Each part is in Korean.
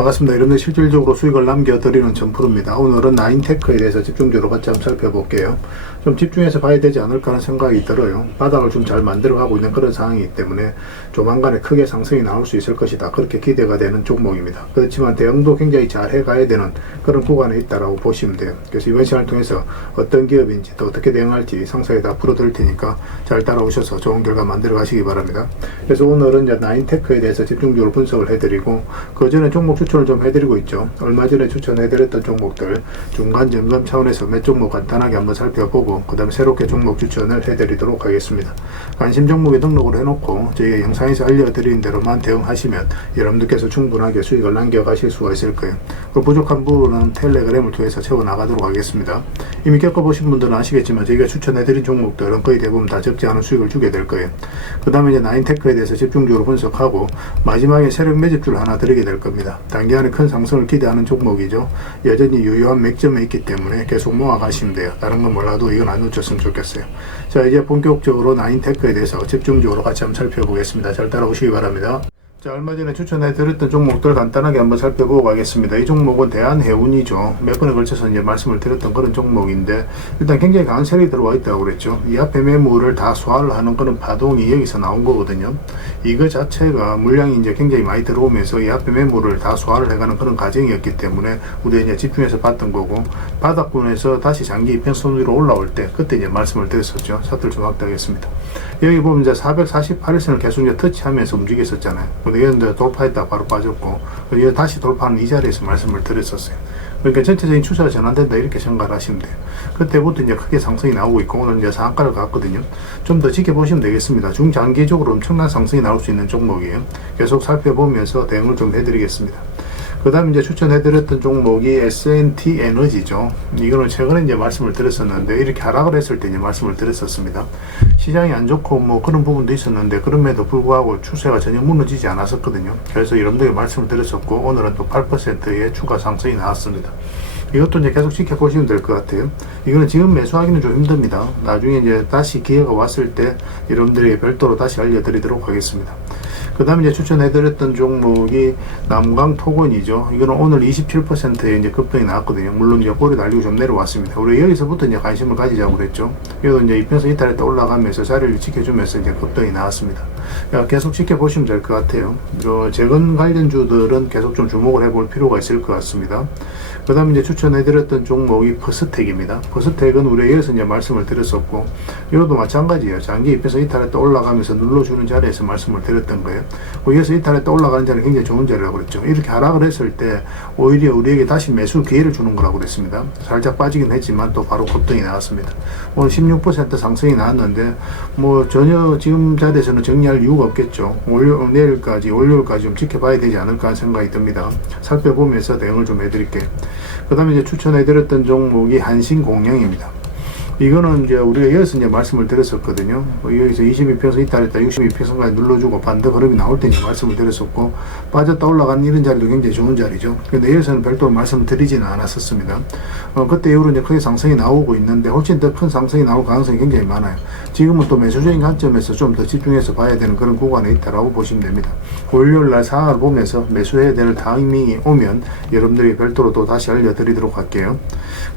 반갑습니다. 여러분들 실질적으로 수익을 남겨드리는 전프로입니다. 오늘은 나인테크에 대해서 집중적으로 같이 한번 살펴볼게요. 좀 집중해서 봐야 되지 않을까 하는 생각이 들어요. 바닥을 좀 잘 만들어가고 있는 그런 상황이기 때문에 조만간에 크게 상승이 나올 수 있을 것이다. 그렇게 기대가 되는 종목입니다. 그렇지만 대응도 굉장히 잘 해가야 되는 그런 구간에 있다라고 보시면 돼요. 그래서 이번 시간을 통해서 어떤 기업인지 또 어떻게 대응할지 상세히 다 풀어드릴 테니까 잘 따라오셔서 좋은 결과 만들어 가시기 바랍니다. 그래서 오늘은 이제 나인테크에 대해서 집중적으로 분석을 해드리고 그 전에 종목 추천을 좀 해드리고 있죠. 얼마 전에 추천해드렸던 종목들 중간 점검 차원에서 몇 종목 간단하게 한번 살펴보고 그 다음에 새롭게 종목 추천을 해드리도록 하겠습니다. 관심 종목에 등록을 해놓고 저희가 영상에서 알려드리는 대로만 대응하시면 여러분들께서 충분하게 수익을 남겨가실 수가 있을 거예요. 그 부족한 부분은 텔레그램을 통해서 채워나가도록 하겠습니다. 이미 겪어보신 분들은 아시겠지만 저희가 추천해드린 종목들은 거의 대부분 다 적지 않은 수익을 주게 될 거예요. 그 다음에 이제 나인테크에 대해서 집중적으로 분석하고 마지막에 세력 매집주를 하나 드리게 될 겁니다. 단기간에 큰 상승을 기대하는 종목이죠. 여전히 유효한 맥점에 있기 때문에 계속 모아가시면 돼요. 다른 건 몰라도 이건 안 놓쳤으면 좋겠어요. 자, 이제 본격적으로 나인테크에 대해서 집중적으로 같이 한번 살펴보겠습니다. 잘 따라오시기 바랍니다. 자, 얼마 전에 추천해드렸던 종목들 간단하게 한번 살펴보고 가겠습니다. 이 종목은 대한해운이죠. 몇 번에 걸쳐서 이제 말씀을 드렸던 그런 종목인데 일단 굉장히 강한 세력이 들어와 있다고 그랬죠. 이 앞에 매물을 다 소화를 하는 그런 파동이 여기서 나온 거거든요. 이거 자체가 물량이 이제 굉장히 많이 들어오면서 이 앞에 매물을 다 소화를 해가는 그런 과정이었기 때문에 우리가 이제 집중해서 봤던 거고 바닥권에서 다시 장기 이평선 위로 올라올 때 그때 이제 말씀을 드렸었죠. 차트를 좀 확대하겠습니다. 여기 보면 이제 448일선을 계속 이제 터치하면서 움직였었잖아요. 이건 돌파했다 바로 빠졌고 이거 다시 돌파하는 이 자리에서 말씀을 드렸었어요. 그러니까 전체적인 추세가 전환된다 이렇게 생각을 하시면 돼요. 그때부터 이제 크게 상승이 나오고 있고 오늘 이제 상한가를 갔거든요. 좀 더 지켜보시면 되겠습니다. 중장기적으로 엄청난 상승이 나올 수 있는 종목이에요. 계속 살펴보면서 대응을 좀 해드리겠습니다. 그 다음에 이제 추천해드렸던 종목이 S&T 에너지죠. 이거는 최근에 이제 말씀을 드렸었는데, 이렇게 하락을 했을 때 이제 말씀을 드렸었습니다. 시장이 안 좋고 뭐 그런 부분도 있었는데, 그럼에도 불구하고 추세가 전혀 무너지지 않았었거든요. 그래서 여러분들에게 말씀을 드렸었고, 오늘은 또 8%의 추가 상승이 나왔습니다. 이것도 이제 계속 지켜보시면 될 것 같아요. 이거는 지금 매수하기는 좀 힘듭니다. 나중에 이제 다시 기회가 왔을 때 여러분들에게 별도로 다시 알려드리도록 하겠습니다. 그 다음에 이제 추천해드렸던 종목이 남강토건이죠. 이거는 오늘 27%의 이제 급등이 나왔거든요. 물론 이제 꼬리 달리고 좀 내려왔습니다. 우리 여기서부터 이제 관심을 가지자고 그랬죠. 이것도 이제 이평선 이탈했다 올라가면서 자리를 지켜주면서 이제 급등이 나왔습니다. 계속 지켜보시면 될 것 같아요. 재건 관련주들은 계속 좀 주목을 해볼 필요가 있을 것 같습니다. 그 다음에 이제 추천해드렸던 종목이 퍼스텍입니다. 퍼스텍은 우리가 여기서 이제 말씀을 드렸었고, 이것도 마찬가지예요. 장기 이평선 이탈했다 올라가면서 눌러주는 자리에서 말씀을 드렸던 거예요. 여기서 이탈했다 올라가는 자리는 굉장히 좋은 자리라고 그랬죠. 이렇게 하락을 했을 때 오히려 우리에게 다시 매수 기회를 주는 거라고 그랬습니다. 살짝 빠지긴 했지만 또 바로 급등이 나왔습니다. 오늘 16% 상승이 나왔는데 뭐 전혀 지금 자리에서는 정리할 이유가 없겠죠. 내일까지 월요일까지 좀 지켜봐야 되지 않을까 하는 생각이 듭니다. 살펴보면서 대응을 좀 해드릴게요. 그 다음에 이제 추천해드렸던 종목이 한신공영입니다. 이거는 이제 우리가 여기서 이제 말씀을 드렸었거든요. 여기서 22평선 이탈했다 62평선까지 눌러주고 반대 흐름이 나올 때 이제 말씀을 드렸었고, 빠졌다 올라가는 이런 자리도 굉장히 좋은 자리죠. 근데 여기서는 별도로 말씀을 드리지는 않았었습니다. 그때 이후로 이제 크게 상승이 나오고 있는데 훨씬 더 큰 상승이 나올 가능성이 굉장히 많아요. 지금은 또 매수적인 관점에서 좀 더 집중해서 봐야 되는 그런 구간에 있다라고 보시면 됩니다. 월요일날 상황을 보면서 매수해야 될 타이밍이 오면 여러분들이 별도로 또 다시 알려드리도록 할게요.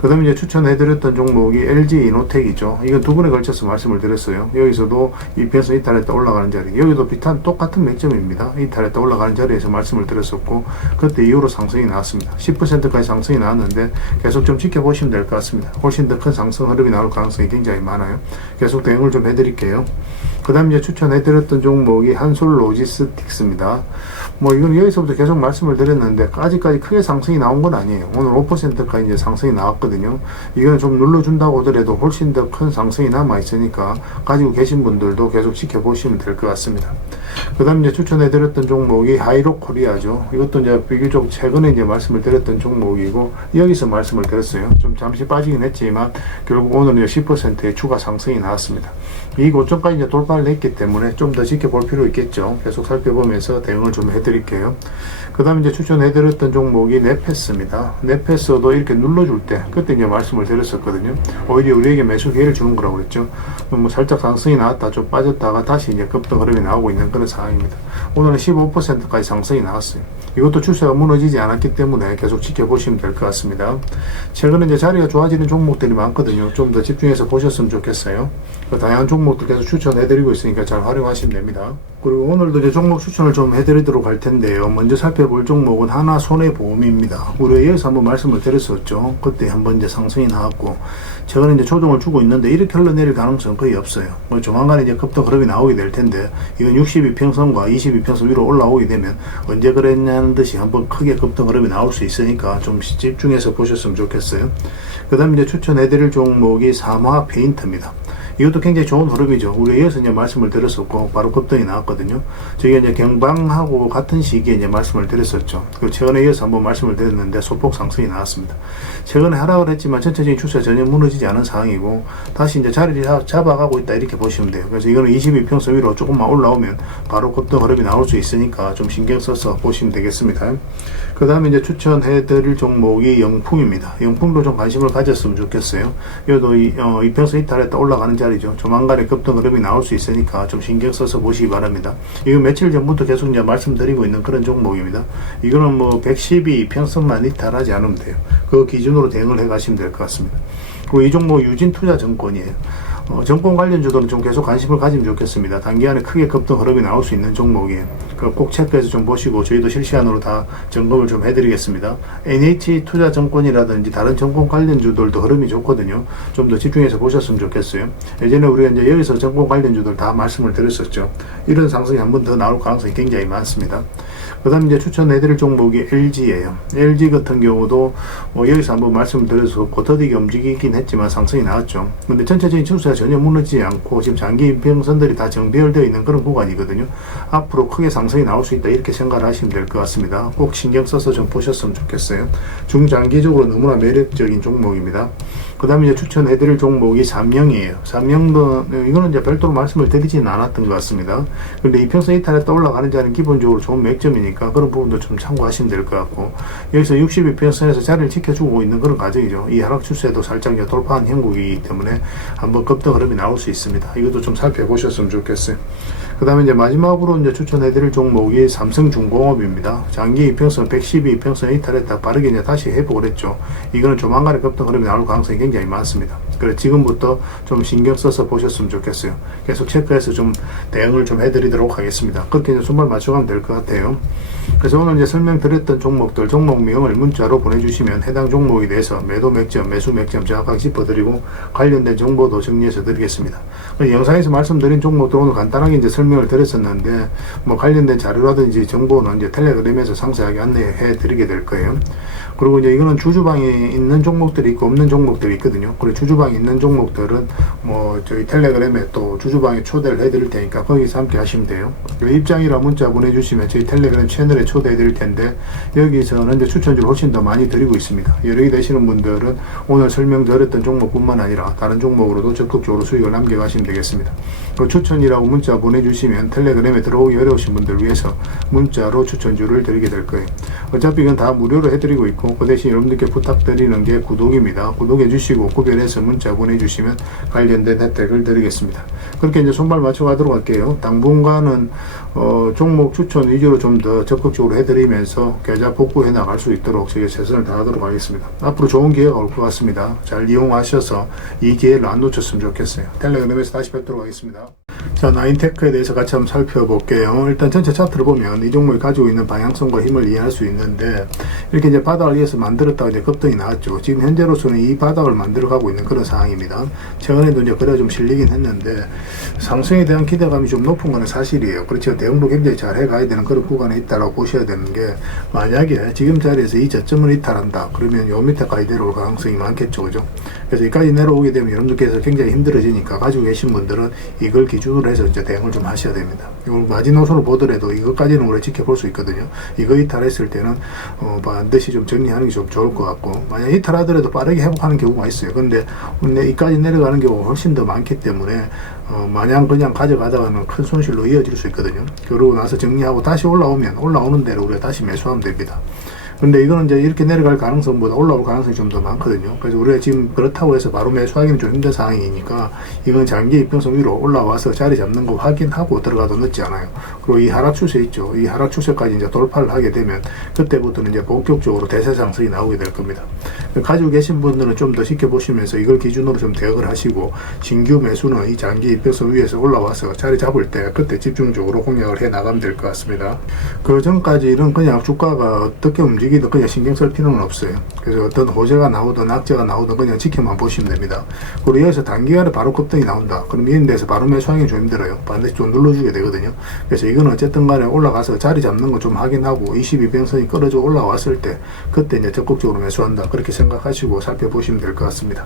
그 다음에 이제 추천해드렸던 종목이 LG 이노텍이죠. 이건 두 번에 걸쳐서 말씀을 드렸어요. 여기서도 이평선 이탈했다 올라가는 자리, 여기도 비슷한 똑같은 맥점입니다. 이탈했다 올라가는 자리에서 말씀을 드렸었고, 그때 이후로 상승이 나왔습니다. 10%까지 상승이 나왔는데 계속 좀 지켜보시면 될 것 같습니다. 훨씬 더 큰 상승 흐름이 나올 가능성이 굉장히 많아요. 계속 대응을 좀 해드릴게요. 그 다음에 이제 추천해드렸던 종목이 한솔로지스틱스입니다. 뭐 이건 여기서부터 계속 말씀을 드렸는데 아직까지 크게 상승이 나온 건 아니에요. 오늘 5%까지 이제 상승이 나왔거든요. 이건 좀 눌러준다고 하더라도 훨씬 더 큰 상승이 남아 있으니까 가지고 계신 분들도 계속 지켜보시면 될 것 같습니다. 그 다음에 이제 추천해드렸던 종목이 하이로코리아죠. 이것도 이제 비교적 최근에 이제 말씀을 드렸던 종목이고, 여기서 말씀을 드렸어요. 좀 잠시 빠지긴 했지만 결국 오늘 이제 10%의 추가 상승이 나왔습니다. 이 고점까지 이제 돌파 돌파를 했기 때문에 좀 더 지켜볼 필요 있겠죠. 계속 살펴보면서 대응을 좀 해드릴게요. 그 다음에 이제 추천해드렸던 종목이 네페스입니다. 네페스도 이렇게 눌러줄 때, 그때 이제 말씀을 드렸었거든요. 오히려 우리에게 매수 기회를 주는 거라고 그랬죠. 뭐 살짝 상승이 나왔다, 좀 빠졌다가 다시 이제 급등 흐름이 나오고 있는 그런 상황입니다. 오늘은 15%까지 상승이 나왔어요. 이것도 추세가 무너지지 않았기 때문에 계속 지켜보시면 될 것 같습니다. 최근에 이제 자리가 좋아지는 종목들이 많거든요. 좀 더 집중해서 보셨으면 좋겠어요. 다양한 종목들 계속 추천해드리고 있으니까 잘 활용하시면 됩니다. 그리고 오늘도 이제 종목 추천을 좀 해드리도록 할 텐데요. 먼저 살펴볼 종목은 하나손해보험입니다. 우리가 여기서 한번 말씀을 드렸었죠. 그때 한번 이제 상승이 나왔고, 최근에 이제 조정을 주고 있는데 이렇게 흘러내릴 가능성은 거의 없어요. 조만간에 이제 급등 흐름이 나오게 될 텐데, 이건 62평선과 22평선 위로 올라오게 되면 언제 그랬냐는 듯이 한번 크게 급등 흐름이 나올 수 있으니까 좀 집중해서 보셨으면 좋겠어요. 그 다음에 이제 추천해드릴 종목이 삼화페인트입니다. 이것도 굉장히 좋은 흐름이죠. 우리가 이어서 이제 말씀을 드렸었고, 바로 급등이 나왔거든요. 저희가 이제 경방하고 같은 시기에 이제 말씀을 드렸었죠. 그 최근에 이어서 한번 말씀을 드렸는데, 소폭 상승이 나왔습니다. 최근에 하락을 했지만 전체적인 추세가 전혀 무너지지 않은 상황이고, 다시 이제 자리를 잡아가고 있다, 이렇게 보시면 돼요. 그래서 이거는 22평선 위로 조금만 올라오면 바로 급등 흐름이 나올 수 있으니까 좀 신경 써서 보시면 되겠습니다. 그 다음에 이제 추천해드릴 종목이 영풍입니다. 영풍도 좀 관심을 가졌으면 좋겠어요. 이것도 이평선 이탈했다 올라가는 자리죠. 조만간에 급등 흐름이 나올 수 있으니까 좀 신경 써서 보시기 바랍니다. 이거 며칠 전부터 계속 이제 말씀드리고 있는 그런 종목입니다. 이거는 뭐 112평선만 이탈하지 않으면 돼요. 그 기준으로 대응을 해 가시면 될 것 같습니다. 그리고 이 종목 유진투자증권이에요. 정권 관련주들은 좀 계속 관심을 가지면 좋겠습니다. 단기간에 크게 급등 흐름이 나올 수 있는 종목이에요. 꼭 체크해서 좀 보시고 저희도 실시간으로 다 점검을 좀 해드리겠습니다. NH투자증권이라든지 다른 정권 관련주들도 흐름이 좋거든요. 좀 더 집중해서 보셨으면 좋겠어요. 예전에 우리가 이제 여기서 정권 관련주들 다 말씀을 드렸었죠. 이런 상승이 한 번 더 나올 가능성이 굉장히 많습니다. 그 다음 이제 추천해드릴 종목이 LG예요. LG 같은 경우도 여기서 한번 말씀을 드려서 고터디게 움직이긴 했지만 상승이 나왔죠. 근데 전체적인 추세가 전혀 무너지지 않고 지금 장기 이평선들이 다 정비열되어 있는 그런 구간이거든요. 앞으로 크게 상승이 나올 수 있다, 이렇게 생각을 하시면 될 것 같습니다. 꼭 신경 써서 좀 보셨으면 좋겠어요. 중장기적으로 너무나 매력적인 종목입니다. 그 다음에 이제 추천해드릴 종목이 삼영이에요. 삼영도 이거는 이제 별도로 말씀을 드리지는 않았던 것 같습니다. 그런데 이평선 이탈에 떠올라가는 자는 기본적으로 좋은 맥점이니까 그런 부분도 좀 참고하시면 될 것 같고, 여기서 62평선에서 자리를 지켜주고 있는 그런 과정이죠. 이 하락 추세도 살짝 이제 돌파한 형국이기 때문에 한번 급등 흐름이 나올 수 있습니다. 이것도 좀 살펴보셨으면 좋겠어요. 그 다음에 이제 마지막으로 이제 추천해드릴 종목이 삼성중공업입니다. 장기 이평선 112평선 이탈했다 빠르게 이제 다시 회복을 했죠. 이거는 조만간에 급등 흐름이 나올 가능성이 굉장히 많습니다. 그래서 지금부터 좀 신경 써서 보셨으면 좋겠어요. 계속 체크해서 좀 대응을 좀 해드리도록 하겠습니다. 그렇게 이제 손발 맞춰가면 될 것 같아요. 그래서 오늘 이제 설명드렸던 종목들, 종목명을 문자로 보내주시면 해당 종목에 대해서 매도 맥점, 매수 맥점 정확하게 짚어드리고 관련된 정보도 정리해서 드리겠습니다. 영상에서 말씀드린 종목들 오늘 간단하게 이제 설명을 드렸었는데, 뭐 관련된 자료라든지 정보는 이제 텔레그램에서 상세하게 안내해 드리게 될 거예요. 그리고 이제 이거는 주주방에 있는 종목들이 있고 없는 종목들이 있거든요. 그리고 주주방에 있는 종목들은 뭐 저희 텔레그램에 또 주주방에 초대를 해드릴 테니까 거기서 함께 하시면 돼요. 입장이라 문자 보내주시면 저희 텔레그램 채널에 초대해 드릴 텐데, 여기서는 이제 추천주를 훨씬 더 많이 드리고 있습니다. 여러 개 되시는 분들은 오늘 설명드렸던 종목뿐만 아니라 다른 종목으로도 적극적으로 수익을 남겨가시면 되겠습니다. 그 추천이라고 문자 보내주시면 텔레그램에 들어오기 어려우신 분들 위해서 문자로 추천주를 드리게 될 거예요. 어차피 이건 다 무료로 해드리고 있고, 그 대신 여러분들께 부탁드리는 게 구독입니다. 구독해 주시고 구별해서 문자 보내주시면 관련된 혜택을 드리겠습니다. 그렇게 이제 손발 맞춰 가도록 할게요. 당분간은 종목 추천 위주로 좀 더 적극적으로 해드리면서 계좌 복구해 나갈 수 있도록 저희가 최선을 다하도록 하겠습니다. 앞으로 좋은 기회가 올 것 같습니다. 잘 이용하셔서 이 기회를 안 놓쳤으면 좋겠어요. 텔레그램에서 다시 뵙도록 하겠습니다. 자, 나인테크에 대해서 같이 한번 살펴볼게요. 일단 전체 차트를 보면 이 종목이 가지고 있는 방향성과 힘을 이해할 수 있는데, 이렇게 이제 바닥을 위해서 만들었다가 이제 급등이 나왔죠. 지금 현재로서는 이 바닥을 만들어가고 있는 그런 상황입니다. 최근에도 이제 그래 좀 실리긴 했는데, 상승에 대한 기대감이 좀 높은 건 사실이에요. 그렇죠. 대응도 굉장히 잘 해가야 되는 그런 구간에 있다라고 보셔야 되는 게, 만약에 지금 자리에서 이 저점을 이탈한다 그러면 요 밑에까지 내려올 가능성이 많겠죠. 그죠? 그래서 여기까지 내려오게 되면 여러분들께서 굉장히 힘들어지니까 가지고 계신 분들은 이걸 기준으로 해서 이제 대응을 좀 하셔야 됩니다. 이걸 마지노선을 보더라도 이것까지는 우리가 지켜볼 수 있거든요. 이거 이탈했을 때는 반드시 좀 정리하는 게 좀 좋을 것 같고, 만약 이탈하더라도 빠르게 회복하는 경우가 있어요. 근데 이까지 내려가는 경우가 훨씬 더 많기 때문에 마냥 그냥 가져가다가는 큰 손실로 이어질 수 있거든요. 그러고 나서 정리하고 다시 올라오는 대로 우리가 다시 매수하면 됩니다. 근데 이거는 이제 이렇게 내려갈 가능성보다 올라올 가능성이 좀 더 많거든요. 그래서 우리가 지금 그렇다고 해서 바로 매수하기는 좀 힘든 상황이니까 이건 장기 이평선 위로 올라와서 자리 잡는 거 확인하고 들어가도 늦지 않아요. 그리고 이 하락 추세 있죠. 이 하락 추세까지 이제 돌파를 하게 되면 그때부터는 이제 본격적으로 대세 상승이 나오게 될 겁니다. 가지고 계신 분들은 좀 더 지켜보시면서 이걸 기준으로 좀 대응을 하시고, 신규 매수는 이 장기 이평선 위에서 올라와서 자리 잡을 때 그때 집중적으로 공략을 해 나가면 될 것 같습니다. 그 전까지는 그냥 주가가 어떻게 움직이든 그냥 신경 쓸 필요는 없어요. 그래서 어떤 호재가 나오든 악재가 나오든 그냥 지켜만 보시면 됩니다. 그리고 여기서 단기간에 바로 급등이 나온다. 그럼 이런 데서 바로 매수하기 좀 힘들어요. 반드시 좀 눌러주게 되거든요. 그래서 이건 어쨌든 간에 올라가서 자리 잡는 거 좀 확인하고 22평선이 끌어져 올라왔을 때 그때 이제 적극적으로 매수한다. 그렇게 생각하시고 살펴보시면 될 것 같습니다.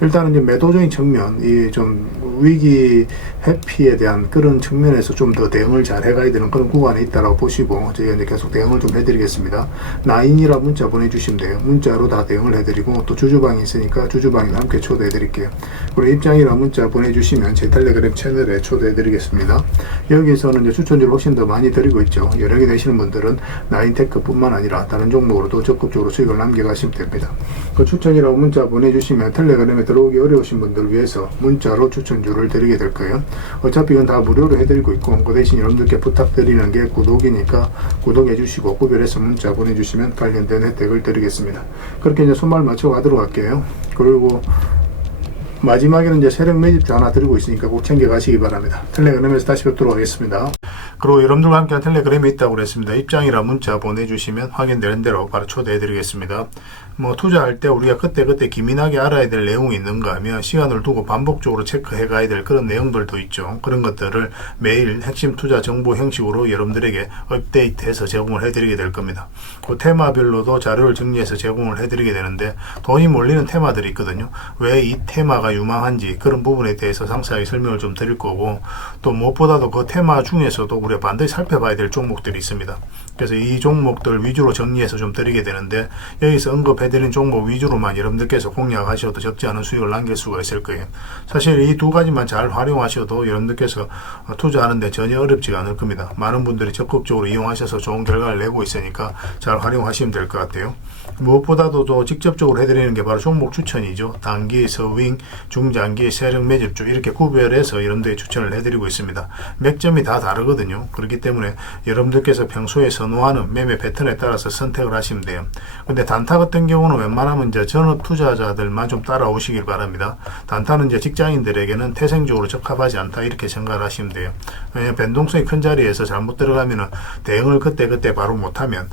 일단은 이제 매도적인 측면, 이 좀 위기 회피에 대한 그런 측면에서 좀 더 대응을 잘 해가야 되는 그런 구간에 있다라고 보시고 저희가 이제 계속 대응을 좀 해드리겠습니다. 나인이라 문자 보내주시면 돼요. 문자로 다 대응을 해드리고, 또 주주방이 있으니까 주주방에 함께 초대해드릴게요. 그리고 입장이라 문자 보내주시면 제 텔레그램 채널에 초대해드리겠습니다. 여기서는 이제 추천주를 훨씬 더 많이 드리고 있죠. 여러 개 되시는 분들은 나인테크 뿐만 아니라 다른 종목으로도 적극적으로 수익을 남겨가시면 됩니다. 그 추천이라고 문자 보내주시면 텔레그램에 들어오기 어려우신 분들을 위해서 문자로 추천주를 드리게 될 거예요. 어차피 이건 다 무료로 해드리고 있고, 그 대신 여러분들께 부탁드리는 게 구독이니까 구독해주시고 구별해서 문자 보내주시면 관련된 혜택을 드리겠습니다. 그렇게 이제 손발 맞춰 가도록 할게요. 그리고 마지막에는 이제 세력 매집주 하나 드리고 있으니까 꼭 챙겨 가시기 바랍니다. 텔레그램에서 다시 뵙도록 하겠습니다. 그리고 여러분들과 함께한 텔레그램이 있다고 그랬습니다. 입장이라 문자 보내주시면 확인되는 대로 바로 초대해 드리겠습니다. 투자할 때 우리가 그때 기민하게 알아야 될 내용이 있는가 하면 시간을 두고 반복적으로 체크해 가야 될 그런 내용들도 있죠. 그런 것들을 매일 핵심 투자 정보 형식으로 여러분들에게 업데이트해서 제공을 해드리게 될 겁니다. 그 테마별로도 자료를 정리해서 제공을 해드리게 되는데, 돈이 몰리는 테마들이 있거든요. 왜 이 테마가 유망한지 그런 부분에 대해서 상세하게 설명을 좀 드릴 거고, 또 무엇보다도 그 테마 중에서도 우리가 반드시 살펴봐야 될 종목들이 있습니다. 그래서 이 종목들 위주로 정리해서 좀 드리게 되는데, 여기서 언급해드린 종목 위주로만 여러분들께서 공략하셔도 적지 않은 수익을 남길 수가 있을 거예요. 사실 이 두 가지만 잘 활용하셔도 여러분들께서 투자하는데 전혀 어렵지가 않을 겁니다. 많은 분들이 적극적으로 이용하셔서 좋은 결과를 내고 있으니까 잘 활용하시면 될 것 같아요. 무엇보다도 또 직접적으로 해드리는 게 바로 종목 추천이죠. 단기, 서윙, 중장기, 세력 매집주 이렇게 구별해서 여러분들이 추천을 해드리고 있습니다. 맥점이 다 다르거든요. 그렇기 때문에 여러분들께서 평소에 선호하는 매매 패턴에 따라서 선택을 하시면 돼요. 근데 단타 같은 경우는 웬만하면 이제 전업 투자자들만 좀 따라오시길 바랍니다. 단타는 이제 직장인들에게는 태생적으로 적합하지 않다 이렇게 생각을 하시면 돼요. 왜냐하면 변동성이 큰 자리에서 잘못 들어가면은 대응을 그때 바로 못하면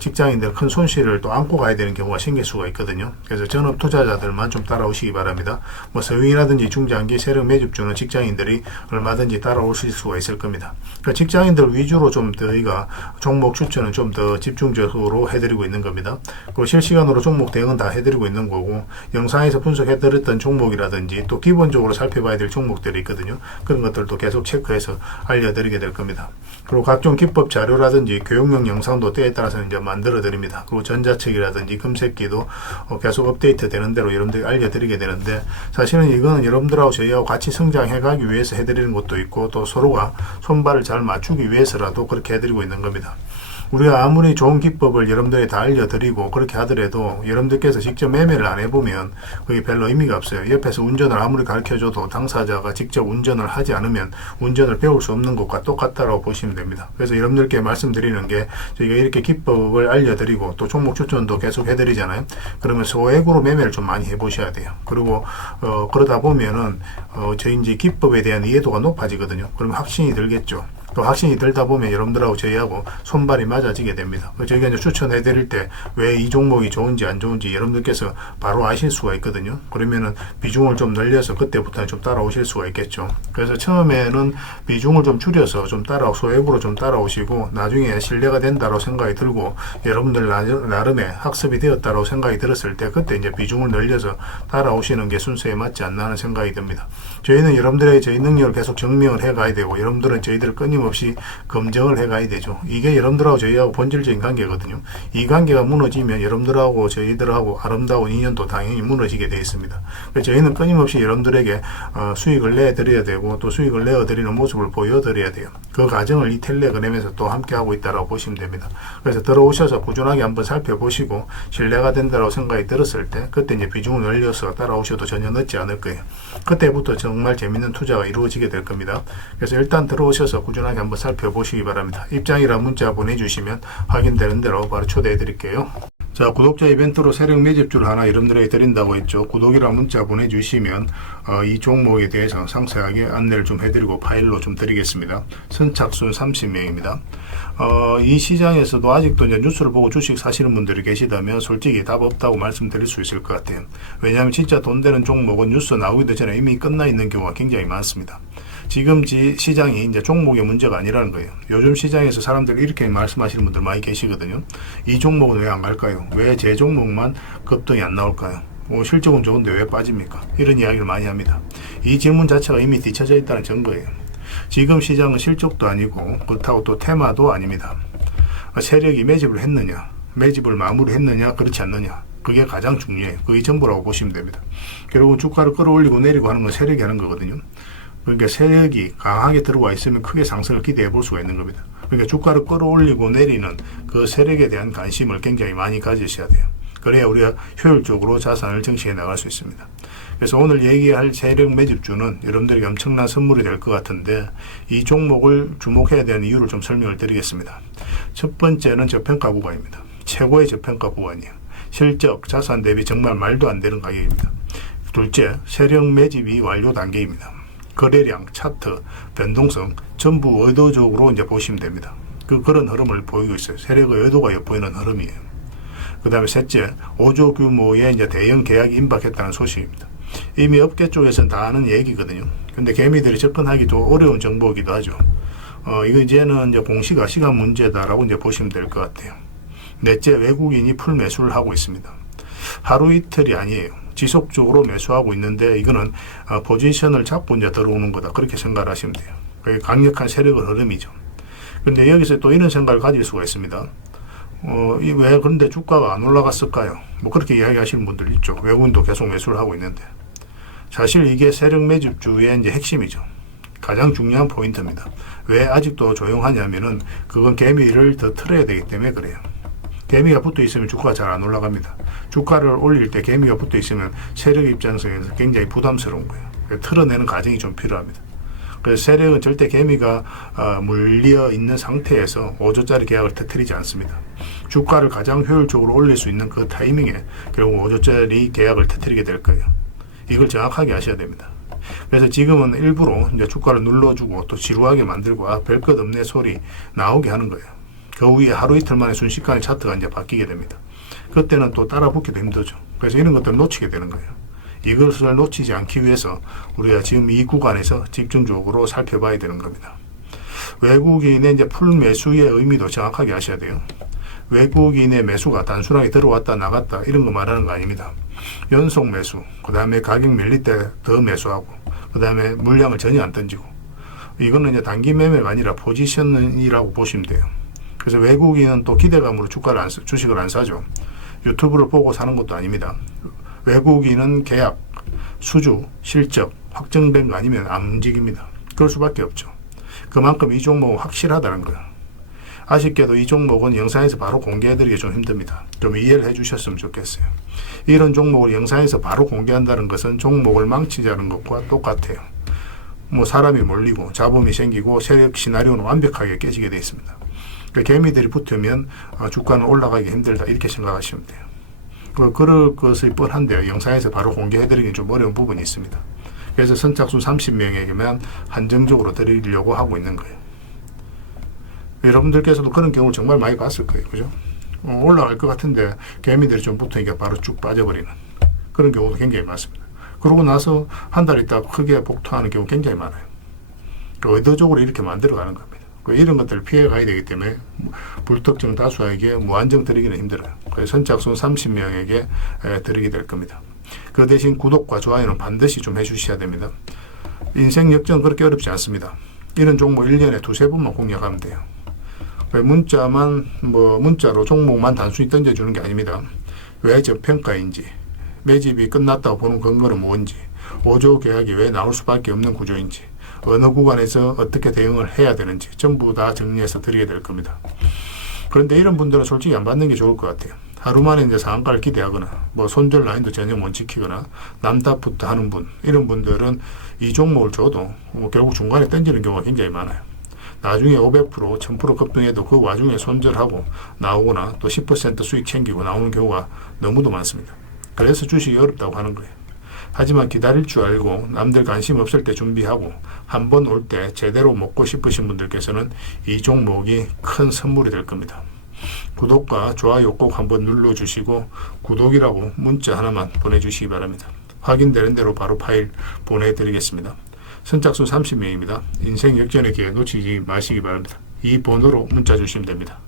직장인들 큰 손실을 또 안고 가야 되는 경우가 생길 수가 있거든요. 그래서 전업 투자자들만 좀 따라오시기 바랍니다. 서윙이라든지 중장기 세력 매집주는 직장인들이 얼마든지 따라오실 수가 있을 겁니다. 그러니까 직장인들 위주로 좀 저희가 종목 추천은 좀 더 집중적으로 해드리고 있는 겁니다. 그리고 실시간으로 종목 대응은 다 해드리고 있는 거고, 영상에서 분석해드렸던 종목이라든지 또 기본적으로 살펴봐야 될 종목들이 있거든요. 그런 것들도 계속 체크해서 알려드리게 될 겁니다. 그리고 각종 기법 자료라든지 교육용 영상도 때에 따라서 이제 만들어 드립니다. 그리고 전자책이라든지 금색기도 계속 업데이트 되는 대로 여러분들이 알려드리게 되는데, 사실은 이거는 여러분들하고 저희하고 같이 성장해 가기 위해서 해드리는 것도 있고, 또 서로가 손발을 잘 맞추기 위해서라도 그렇게 해드리고 있는 겁니다. 우리가 아무리 좋은 기법을 여러분들이 다 알려드리고 그렇게 하더라도 여러분들께서 직접 매매를 안 해보면 그게 별로 의미가 없어요. 옆에서 운전을 아무리 가르쳐줘도 당사자가 직접 운전을 하지 않으면 운전을 배울 수 없는 것과 똑같다고 보시면 됩니다. 그래서 여러분들께 말씀드리는 게, 저희가 이렇게 기법을 알려드리고 또 종목 추천도 계속 해드리잖아요. 그러면 소액으로 매매를 좀 많이 해보셔야 돼요. 그리고 그러다 보면은 저희 이제 기법에 대한 이해도가 높아지거든요. 그러면 확신이 들겠죠. 또 확신이 들다 보면 여러분들하고 저희하고 손발이 맞아지게 됩니다. 저희가 이제 추천해 드릴 때 왜 이 종목이 좋은지 안 좋은지 여러분들께서 바로 아실 수가 있거든요. 그러면은 비중을 좀 늘려서 그때부터는 좀 따라오실 수가 있겠죠. 그래서 처음에는 비중을 좀 줄여서 좀 소액으로 좀 따라오시고 나중에 신뢰가 된다고 생각이 들고 여러분들 나름의 학습이 되었다고 생각이 들었을 때 그때 이제 비중을 늘려서 따라오시는 게 순서에 맞지 않나 하는 생각이 듭니다. 저희는 여러분들의 저희 능력을 계속 증명을 해 가야 되고 여러분들은 저희들을 끊임없이 검증을 해 가야 되죠. 이게 여러분들하고 저희하고 본질적인 관계거든요. 이 관계가 무너지면 여러분들하고 저희들하고 아름다운 인연도 당연히 무너지게 되어 있습니다. 그래서 저희는 끊임없이 여러분들에게 수익을 내드려야 되고 또 수익을 내어드리는 모습을 보여드려야 돼요. 그 과정을 이 텔레그램에서 또 함께 하고 있다고 보시면 됩니다. 그래서 들어오셔서 꾸준하게 한번 살펴보시고 신뢰가 된다고 생각이 들었을 때 그때 이제 비중을 늘려서 따라오셔도 전혀 늦지 않을 거예요. 그때부터 정말 재밌는 투자가 이루어지게 될 겁니다. 그래서 일단 들어오셔서 꾸준하게 한번 살펴보시기 바랍니다. 입장이라 문자 보내주시면 확인되는 대로 바로 초대해 드릴게요. 자, 구독자 이벤트로 세력 매집주를 하나 여러분들에게 드린다고 했죠. 구독이랑 문자 보내주시면 이 종목에 대해서 상세하게 안내를 좀 해드리고 파일로 좀 드리겠습니다. 선착순 30명입니다. 이 시장에서도 아직도 이제 뉴스를 보고 주식 사시는 분들이 계시다면 솔직히 답 없다고 말씀드릴 수 있을 것 같아요. 왜냐하면 진짜 돈 되는 종목은 뉴스 나오기도 전에 이미 끝나 있는 경우가 굉장히 많습니다. 지금 시장이 이제 종목의 문제가 아니라는 거예요. 요즘 시장에서 사람들이 이렇게 말씀하시는 분들 많이 계시거든요. 이 종목은 왜 안 갈까요? 왜 제 종목만 급등이 안 나올까요? 실적은 좋은데 왜 빠집니까? 이런 이야기를 많이 합니다. 이 질문 자체가 이미 뒤쳐져 있다는 증거예요. 지금 시장은 실적도 아니고 그렇다고 또 테마도 아닙니다. 세력이 매집을 했느냐, 매집을 마무리했느냐, 그렇지 않느냐. 그게 가장 중요해요. 그게 전부라고 보시면 됩니다. 결국은 주가를 끌어올리고 내리고 하는 건 세력이 하는 거거든요. 그러니까 세력이 강하게 들어와 있으면 크게 상승을 기대해 볼 수가 있는 겁니다. 그러니까 주가를 끌어올리고 내리는 그 세력에 대한 관심을 굉장히 많이 가지셔야 돼요. 그래야 우리가 효율적으로 자산을 정치해 나갈 수 있습니다. 그래서 오늘 얘기할 세력 매집주는 여러분들에게 엄청난 선물이 될 것 같은데 이 종목을 주목해야 되는 이유를 좀 설명을 드리겠습니다. 첫 번째는 저평가 구간입니다. 최고의 저평가 구간이에요. 실적, 자산 대비 정말 말도 안 되는 가격입니다. 둘째, 세력 매집이 완료 단계입니다. 거래량, 차트, 변동성 전부 의도적으로 이제 보시면 됩니다. 그런 흐름을 보이고 있어요. 세력의 의도가 엿보이는 흐름이에요. 그 다음에 셋째, 5조 규모의 이제 대형 계약이 임박했다는 소식입니다. 이미 업계 쪽에서는 다 아는 얘기거든요. 근데 개미들이 접근하기도 어려운 정보이기도 하죠. 이거 이제는 이제 공시가 시간 문제다라고 이제 보시면 될 것 같아요. 넷째, 외국인이 풀 매수를 하고 있습니다. 하루 이틀이 아니에요. 지속적으로 매수하고 있는데 이거는 포지션을 잡고 이제 들어오는 거다. 그렇게 생각을 하시면 돼요. 그게 강력한 세력의 흐름이죠. 그런데 여기서 또 이런 생각을 가질 수가 있습니다. 왜 그런데 주가가 안 올라갔을까요? 뭐 그렇게 이야기하시는 분들 있죠. 외국인도 계속 매수를 하고 있는데. 사실 이게 세력 매집주의 이제 핵심이죠. 가장 중요한 포인트입니다. 왜 아직도 조용하냐면은 그건 개미를 더 틀어야 되기 때문에 그래요. 개미가 붙어 있으면 주가가 잘 안 올라갑니다. 주가를 올릴 때 개미가 붙어 있으면 세력 입장에서 굉장히 부담스러운 거예요. 틀어내는 과정이 좀 필요합니다. 그래서 세력은 절대 개미가 물려 있는 상태에서 5조짜리 계약을 터뜨리지 않습니다. 주가를 가장 효율적으로 올릴 수 있는 그 타이밍에 결국 5조짜리 계약을 터뜨리게 될 거예요. 이걸 정확하게 아셔야 됩니다. 그래서 지금은 일부러 이제 주가를 눌러주고 또 지루하게 만들고 별 것 없네 소리 나오게 하는 거예요. 그 후에 하루 이틀 만에 순식간에 차트가 이제 바뀌게 됩니다. 그때는 또 따라 붙기도 힘들죠. 그래서 이런 것들을 놓치게 되는 거예요. 이것을 놓치지 않기 위해서 우리가 지금 이 구간에서 집중적으로 살펴봐야 되는 겁니다. 외국인의 이제 풀 매수의 의미도 정확하게 아셔야 돼요. 외국인의 매수가 단순하게 들어왔다 나갔다 이런 거 말하는 거 아닙니다. 연속 매수, 그 다음에 가격 밀릴 때 더 매수하고, 그 다음에 물량을 전혀 안 던지고, 이거는 이제 단기 매매가 아니라 포지션이라고 보시면 돼요. 그래서 외국인은 또 기대감으로 주식을 안 사죠. 유튜브를 보고 사는 것도 아닙니다. 외국인은 계약, 수주, 실적 확정된 거 아니면 안 움직입니다. 그럴 수밖에 없죠. 그만큼 이 종목은 확실하다는 거예요. 아쉽게도 이 종목은 영상에서 바로 공개해드리기 좀 힘듭니다. 좀 이해를 해주셨으면 좋겠어요. 이런 종목을 영상에서 바로 공개한다는 것은 종목을 망치자는 것과 똑같아요. 뭐 사람이 몰리고 잡음이 생기고 세력 시나리오는 완벽하게 깨지게 되어 있습니다. 그러니까 개미들이 붙으면 주가는 올라가기 힘들다 이렇게 생각하시면 돼요. 그럴 것이 뻔한데요. 영상에서 바로 공개해드리기 좀 어려운 부분이 있습니다. 그래서 선착순 30명에게만 한정적으로 드리려고 하고 있는 거예요. 여러분들께서도 그런 경우를 정말 많이 봤을 거예요. 그죠? 올라갈 것 같은데 개미들이 좀 붙으니까 바로 쭉 빠져버리는 그런 경우도 굉장히 많습니다. 그러고 나서 한 달 있다 크게 복토하는 경우 굉장히 많아요. 의도적으로 이렇게 만들어가는 겁니다. 이런 것들을 피해가야 되기 때문에 불특정 다수에게 무한정 드리기는 힘들어요. 그래서 선착순 30명에게 드리게 될 겁니다. 그 대신 구독과 좋아요는 반드시 좀 해주셔야 됩니다. 인생 역전 그렇게 어렵지 않습니다. 이런 종목 1년에 두세 번만 공략하면 돼요. 문자로 종목만 단순히 던져주는 게 아닙니다. 왜 저평가인지, 매집이 끝났다고 보는 근거는 뭔지, 5조 계약이 왜 나올 수밖에 없는 구조인지, 어느 구간에서 어떻게 대응을 해야 되는지 전부 다 정리해서 드리게 될 겁니다. 그런데 이런 분들은 솔직히 안 받는 게 좋을 것 같아요. 하루 만에 이제 상한가를 기대하거나 손절 라인도 전혀 못 지키거나 남답부터 하는 분, 이런 분들은 이 종목을 줘도 결국 중간에 던지는 경우가 굉장히 많아요. 나중에 500%, 1000% 급등해도 그 와중에 손절하고 나오거나 또 10% 수익 챙기고 나오는 경우가 너무도 많습니다. 그래서 주식이 어렵다고 하는 거예요. 하지만 기다릴 줄 알고 남들 관심 없을 때 준비하고 한 번 올 때 제대로 먹고 싶으신 분들께서는 이 종목이 큰 선물이 될 겁니다. 구독과 좋아요 꼭 한번 눌러주시고 구독이라고 문자 하나만 보내주시기 바랍니다. 확인되는 대로 바로 파일 보내드리겠습니다. 선착순 30명입니다. 인생 역전의 기회 놓치지 마시기 바랍니다. 이 번호로 문자 주시면 됩니다.